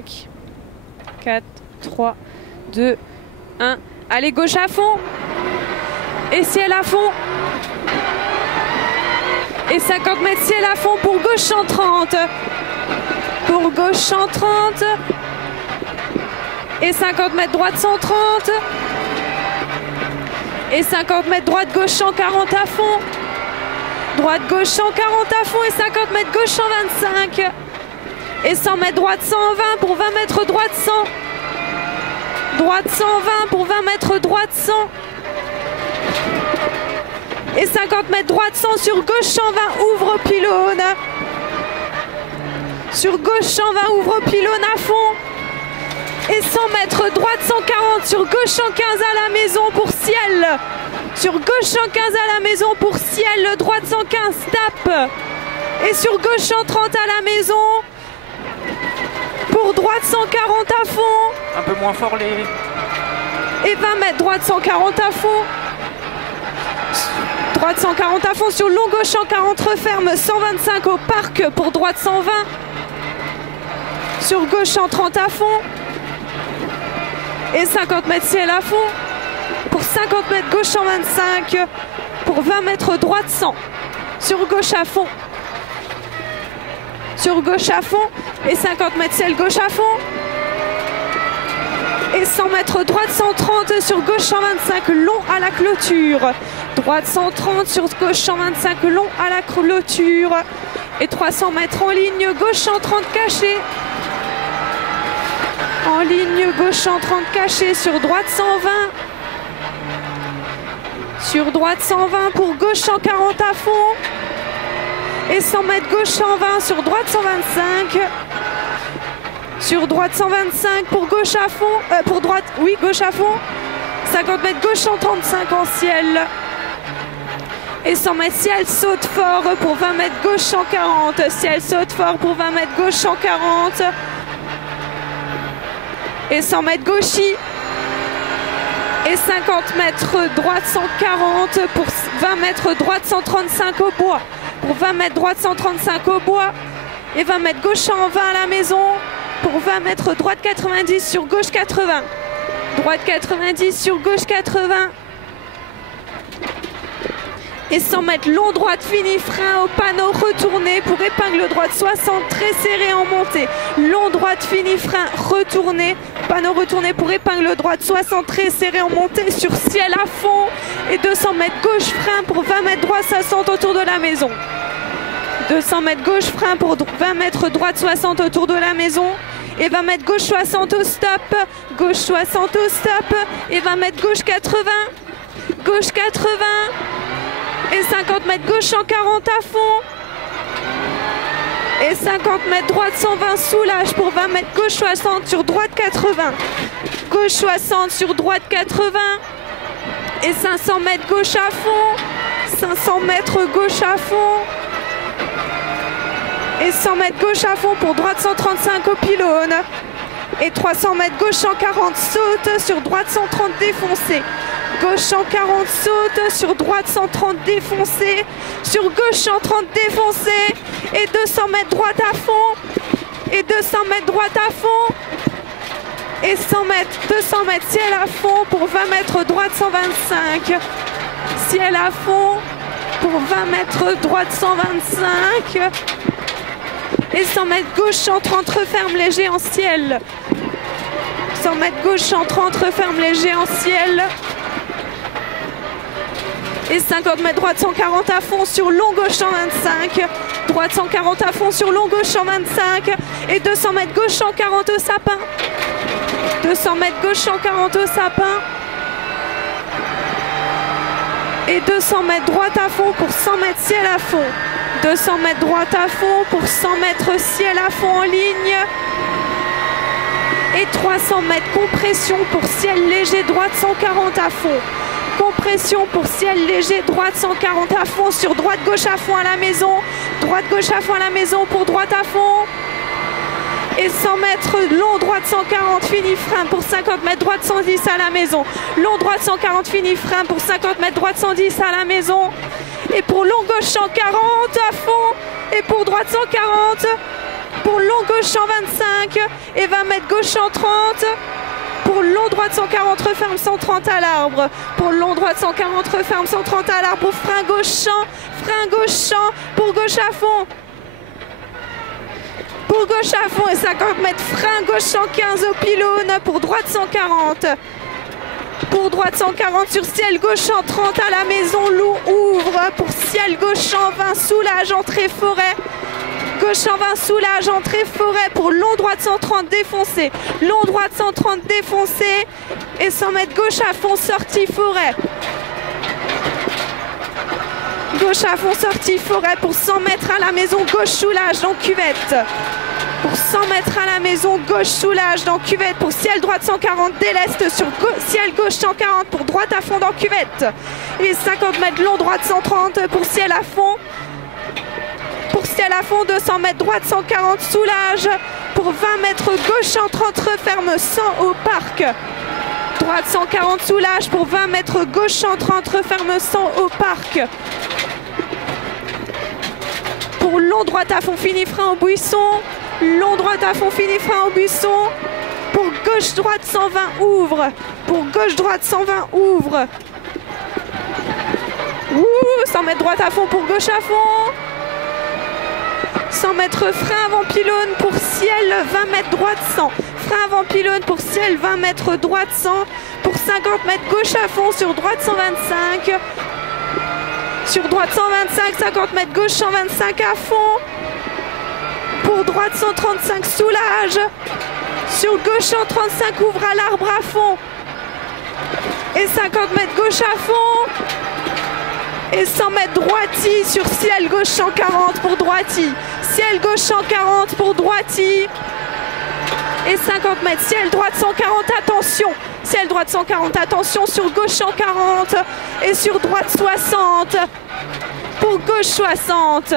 5, 4, 3, 2, 1. Allez, gauche à fond. Et ciel à fond. Et 50 mètres ciel à fond pour gauche 130. Pour gauche 130. Et 50 mètres droite 130. Et 50 mètres droite gauche 140 à fond. Droite gauche 140 à fond et 50 mètres gauche 125. Et 100 mètres droite 120 pour 20 mètres droite 100. Droite 120 pour 20 mètres droite 100. Et 50 mètres droite 100 sur gauche 120, ouvre au pylône. Sur gauche 120, ouvre au pylône à fond. Et 100 mètres droite 140 sur gauche 115 à la maison pour ciel. Sur gauche 115 à la maison pour ciel, droite 115, tape. Et sur gauche 130 à la maison. Pour droite 140 à fond. Un peu moins fort les... Et 20 mètres droite 140 à fond. Droite 140 à fond sur long gauche 140 referme 125 au parc pour droite 120. Sur gauche 130 à fond. Et 50 mètres ciel à fond. Pour 50 mètres gauche 125. Pour 20 mètres droite 100. Sur gauche à fond. Sur gauche à fond. Et 50 mètres ciel gauche à fond. Et 100 mètres droite 130 sur gauche 125 long à la clôture. Droite 130 sur gauche 125 long à la clôture. Et 300 mètres en ligne gauche 130 caché. En ligne gauche 130 caché sur droite 120. Sur droite 120 pour gauche 140 à fond. Et 100 mètres gauche 120 sur droite 125. Sur droite 125 pour gauche à fond. Pour droite, oui, gauche à fond. 50 mètres gauche 135 en ciel. Et 100 mètres ciel saute fort pour 20 mètres gauche 140. Ciel saute fort pour 20 mètres gauche 140. Et 100 mètres gauchis. Et 50 mètres droite 140 pour 20 mètres droite 135 au bois. Pour 20 mètres droite 135 au bois. Et 20 mètres gauche 120 à la maison. Pour 20 mètres droite 90 sur gauche 80. Droite 90 sur gauche 80. Et 100 mètres long droite fini, frein au panneau retourné pour épingle droite 60 très serré en montée. Long droite fini, frein retourné, panneau retourné pour épingle droite 60 très serré en montée sur ciel à fond. Et 200 mètres gauche frein pour 20 mètres droite 60 autour de la maison. 200 mètres gauche frein pour 20 mètres droite 60 autour de la maison. Et 20 mètres gauche 60 au stop. Gauche 60 au stop. Et 20 mètres gauche 80. Gauche 80. Et 50 mètres gauche 140 à fond. Et 50 mètres droite 120 soulage pour 20 mètres gauche 60 sur droite 80. Gauche 60 sur droite 80. Et 500 mètres gauche à fond. 500 mètres gauche à fond. Et 100 mètres gauche à fond pour droite 135 au pylône. Et 300 mètres gauche 140 saute sur droite 130 défoncé. Gauche 140 saute sur droite 130 défoncé. Sur gauche 130 défoncé. Et 200 mètres droite à fond. Et 200 mètres droite à fond. Et 100 mètres, 200 mètres ciel à fond pour 20 mètres droite 125. Ciel à fond pour 20 mètres droite 125. Et 100 mètres gauche 130 referme léger en ciel. 100 mètres gauche 130 referme léger en ciel. Et 50 mètres droite 140 à fond sur long gauche 125. Droite 140 à fond sur long gauche 125. Et 200 mètres gauche 140 au sapin. 200 mètres gauche 140 au sapin. Et 200 mètres droite à fond pour 100 mètres ciel à fond. 200 mètres droite à fond pour 100 mètres ciel à fond en ligne. Et 300 mètres compression pour ciel léger droite 140 à fond. Compression pour ciel léger droite 140 à fond sur droite gauche à fond à la maison. Droite gauche à fond à la maison pour droite à fond. Et 100 mètres long droite 140 fini frein pour 50 mètres droite 110 à la maison. Long droite 140 fini frein pour 50 mètres droite 110 à la maison. Et pour long gauche 140 à fond. Et pour droite 140. pour long gauche 125 et 20 mètres gauche 130. Pour long droite 140, referme 130 à l'arbre. Pour long droite 140, referme 130 à l'arbre. Pour frein gauche 100, frein gauche 100, pour gauche à fond. Pour gauche à fond et 50 mètres, frein gauche 115 au pylône. Pour droite 140. Pour droite 140 sur ciel gauche 130 à la maison, loup ouvre. Pour ciel gauche 120, soulage, entrée forêt. Gauche 120, soulage, entrée forêt. Pour long droite 130, défoncé. Long droite 130, défoncé. Et 100 mètres gauche à fond, sortie forêt. Gauche à fond, sortie forêt. Pour 100 mètres à la maison, gauche soulage dans cuvette. Pour 100 mètres à la maison, gauche soulage dans cuvette. Pour ciel droite 140, déleste sur ciel gauche 140. Pour droite à fond dans cuvette. Et 50 mètres long droite 130 pour ciel à fond. Pour ciel à fond, 200 mètres droite 140, soulage. Pour 20 mètres gauche 130, referme 100 au parc. Droite 140, soulage. Pour 20 mètres gauche 130, referme 100 au parc. Pour long droite à fond, fini frein au buisson. Long droite à fond, fini frein au buisson. Pour gauche droite 120, ouvre. Pour gauche droite 120, ouvre. 100 mètres droite à fond pour gauche à fond. 100 mètres frein avant pylône pour ciel, 20 mètres droite 100. Frein avant pylône pour ciel, 20 mètres droite 100. Pour 50 mètres gauche à fond sur droite 125. Sur droite 125, 50 mètres gauche 125 à fond. Pour droite 135, soulage. Sur gauche 135, ouvre à l'arbre à fond. Et 50 mètres gauche à fond. Et 100 mètres droiti sur ciel gauche 140 pour droiti. Ciel gauche 140 pour droiti. Et 50 mètres, ciel droite 140, attention. Ciel droite 140, attention sur gauche 140. Et sur droite 60. Pour gauche 60.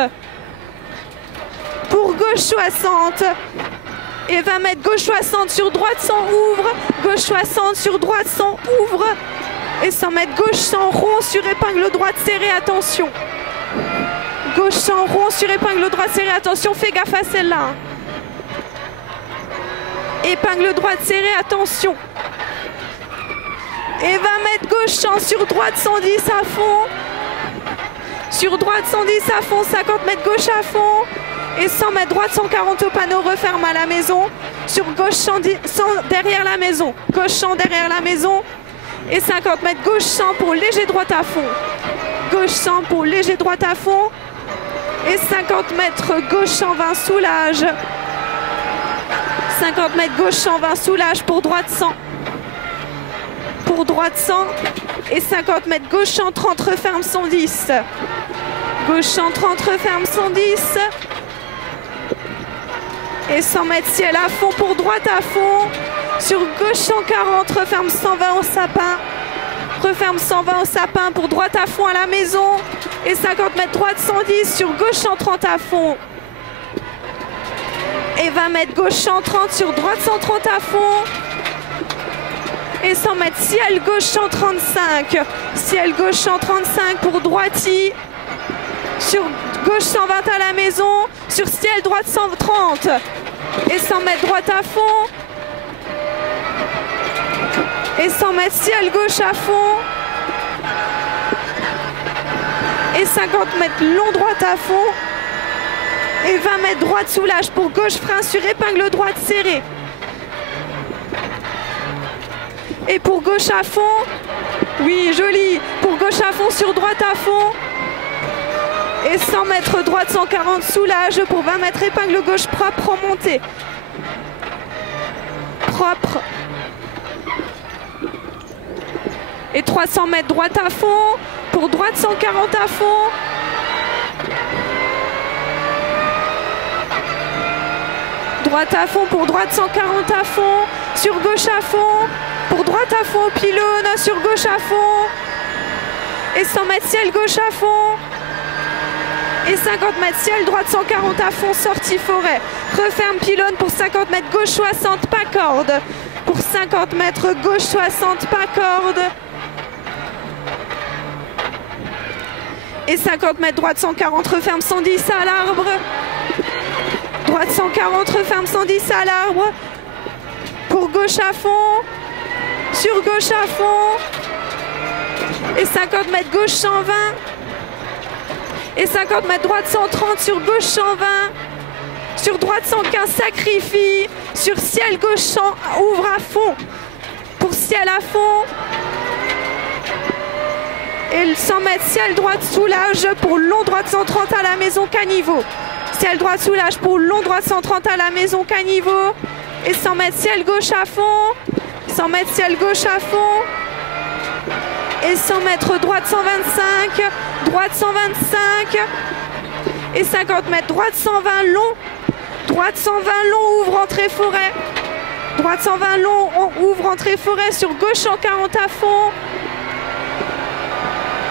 Pour gauche 60. Et 20 mètres gauche 60 sur droite 100, ouvre. Gauche 60 sur droite 100, ouvre. Et 100 mètres gauche 100 rond sur épingle droite serrée, attention. Gauche 100 rond sur épingle droite serrée, attention, fais gaffe à celle-là. Épingle droite serrée, attention. Et 20 mètres gauche 100 sur droite 110 à fond. Sur droite 110 à fond, 50 mètres gauche à fond. Et 100 mètres droite 140 au panneau, referme à la maison. Sur gauche 100 derrière la maison. Gauche 100 derrière la maison. Et 50 mètres gauche 100 pour léger droite à fond. Gauche 100 pour léger droite à fond. Et 50 mètres gauche 120, soulage. 50 mètres gauche 120, soulage pour droite 100. Pour droite 100. Et 50 mètres gauche 130, referme 110. Gauche 130, referme 110. Et 100 mètres ciel à fond pour droite à fond. Sur gauche 140, referme 120 au sapin. Referme 120 au sapin pour droite à fond à la maison. Et 50 mètres droite 110 sur gauche 130 à fond. Et 20 mètres gauche 130 sur droite 130 à fond. Et 100 mètres ciel gauche 135. Ciel gauche 135 pour droiti. Sur gauche 120 à la maison. Sur ciel droite 130. Et 100 mètres droite à fond. Et 100 mètres ciel gauche à fond. Et 50 mètres long droite à fond. Et 20 mètres droite soulage pour gauche frein sur épingle droite serrée. Et pour gauche à fond. Oui, joli. Pour gauche à fond sur droite à fond. Et 100 mètres droite 140 soulage pour 20 mètres épingle gauche propre en montée. Propre. Et 300 mètres droite à fond. Pour droite 140 à fond. Droite à fond pour droite 140 à fond. Sur gauche à fond. Pour droite à fond au pylône. Sur gauche à fond. Et 100 mètres ciel gauche à fond. Et 50 mètres ciel droite 140 à fond, sortie forêt. Referme pylône pour 50 mètres gauche 60, pas corde. Pour 50 mètres gauche 60, pas corde. Et 50 mètres droite 140, referme 110 à l'arbre. Droite 140, referme 110 à l'arbre. Pour gauche à fond. Sur gauche à fond. Et 50 mètres gauche 120. Et 50 mètres droite 130, sur gauche 120. Sur droite 115, sacrifie. Sur ciel gauche 100, ouvre à fond. Pour ciel à fond. Et 100 mètres ciel droite soulage pour long droite 130 à la maison caniveau. Ciel droite soulage pour long droite 130 à la maison caniveau. Et 100 mètres ciel gauche à fond. 100 mètres ciel gauche à fond. Et 100 mètres droite 125. Droite 125. Et 50 mètres droite 120 long. Droite 120 long, ouvre entrée forêt. Droite 120 long, on ouvre entrée forêt sur gauche 140 à fond.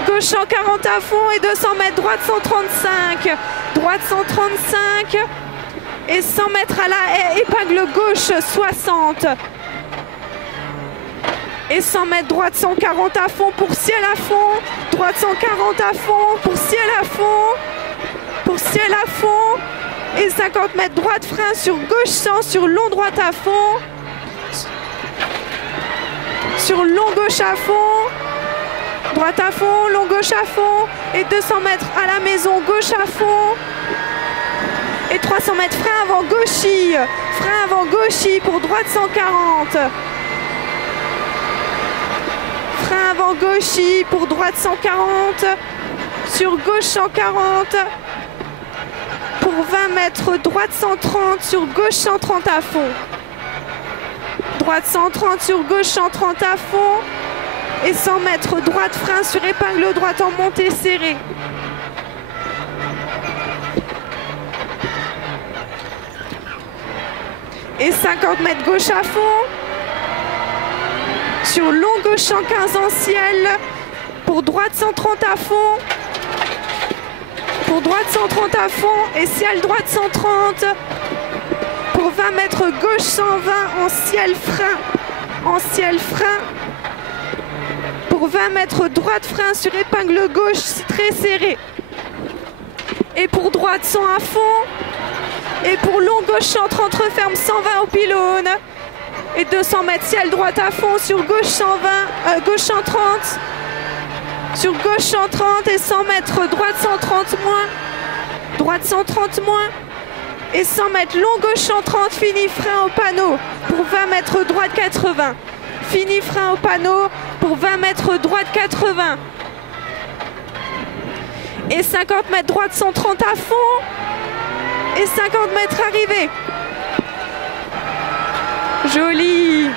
Gauche 140 à fond et 200 mètres droite 135. Droite 135. Et 100 mètres à la haie, épingle gauche 60. Et 100 mètres droite 140 à fond pour ciel à fond. Droite 140 à fond pour ciel à fond. Pour ciel à fond. Et 50 mètres droite frein sur gauche 100 sur long droite à fond. Sur long gauche à fond. Droite à fond, long gauche à fond. Et 200 mètres à la maison, gauche à fond. Et 300 mètres frein avant gauchis. Frein avant gauchis pour droite 140. Frein avant gauchis pour droite 140. Sur gauche 140. Pour 20 mètres, droite 130, sur gauche 130 à fond. Droite 130, sur gauche 130 à fond. Et 100 mètres, droite frein sur épingle droite en montée serrée. Et 50 mètres gauche à fond. Sur long gauche 115 en ciel. Pour droite 130 à fond. Pour droite 130 à fond et ciel droite 130. Pour 20 mètres gauche 120 en ciel frein. En ciel frein. Pour 20 mètres droite frein sur épingle gauche très serré. Et pour droite 100 à fond. Et pour long gauche 130 referme 120 au pylône. Et 200 mètres ciel droite à fond sur gauche 120, gauche 130. Sur gauche 130 et 100 mètres, droite 130 moins. Droite 130 moins. Et 100 mètres, long gauche 130, fini frein au panneau. Pour 20 mètres, droite 80. Fini frein au panneau. Pour 20 mètres, droite 80. Et 50 mètres, droite 130 à fond. Et 50 mètres arrivée. Joli.